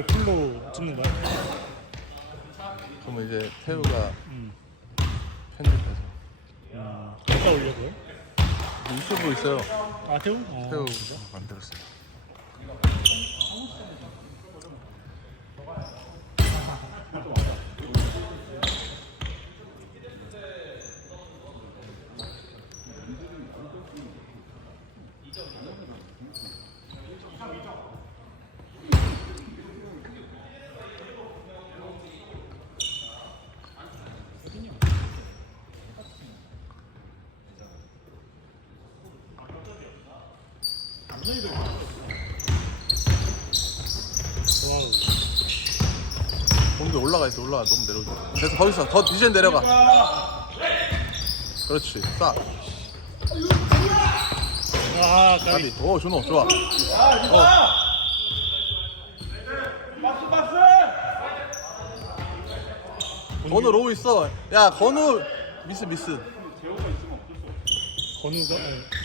이거를 풀로 찍는 거야? 그러면 이제 태우가 편집해서 어디다 올려 그걸? 유튜브 있어요. 아 태우? 태우 만들었어요. 와우. 공도 올라가 있어. 올라가. 너무 내려오지. 그래서 거기서 더 이제 내려가. 그렇지. 싹. 아 까비. 가비. 오 준호 좋아. 건우 로우 있어. 야 건우 미스. 건우가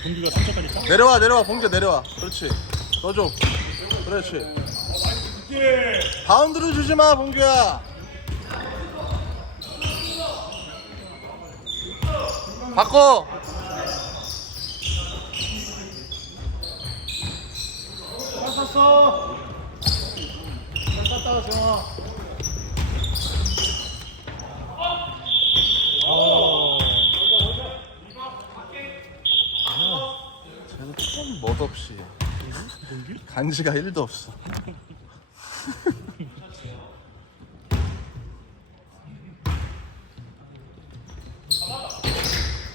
공기가 3차까지 차? 내려와 봉재 내려와. 그렇지. 넣어줘. 그렇지. 바운드를 주지 마 봉규야. 바꿔. 쐈어. 잘 쐈다 정아. 쟤는 참 멋없이 간지가 1도 없어.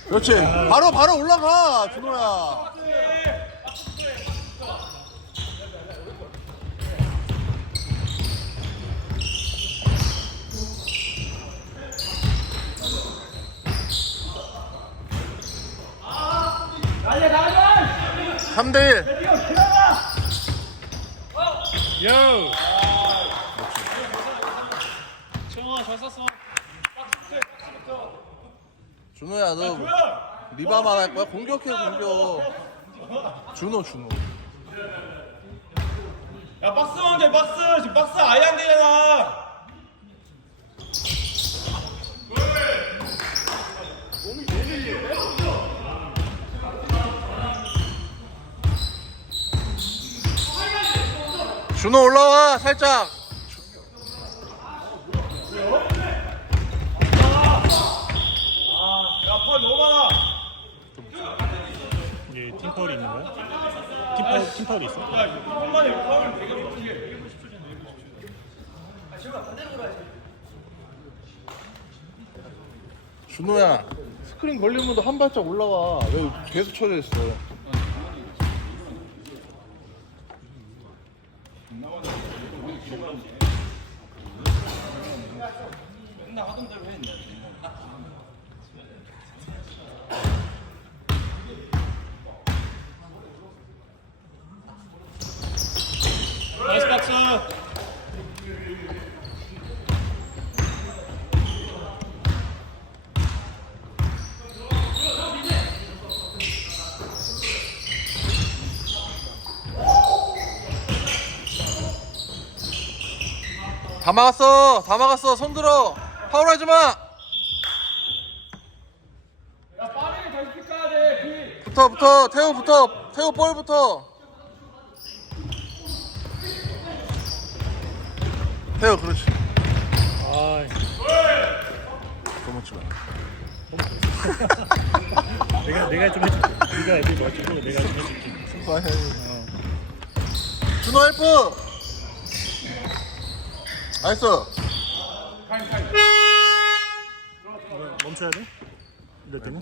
그렇지. 바로 올라가 준호야. 날려. 3대1. 요! 정아 잘 쐈어. 준호야 너 리바만 할 거야? 공격해 공격. 준호. 야 박스 왕자 박스. 지금 박스 아예 안 되잖아. 준호 올라와 살짝. 야펄 너무 많아. 이게 팀파울이 있는 거야? 팀파울이 있어? 야 이번만에 파울 되게 못해. 준호야 스크린 걸리면 너 한 발짝 올라와. 왜 계속 쳐져 있어? 맨날 하던 대로 해. 나이스 박스! 다 막았어. 손 들어. 파울하지 마. 야 빠르게 다시 픽 가야 돼. 붙어. 태우 볼부터. 태우 그렇지. 아이. 너무 치마. 내가 좀 해줄게. 네가 애들 맞추고 내가 좀 해줄게. 준호 헬프. 나이스. 멈춰야 돼? 이럴 때는?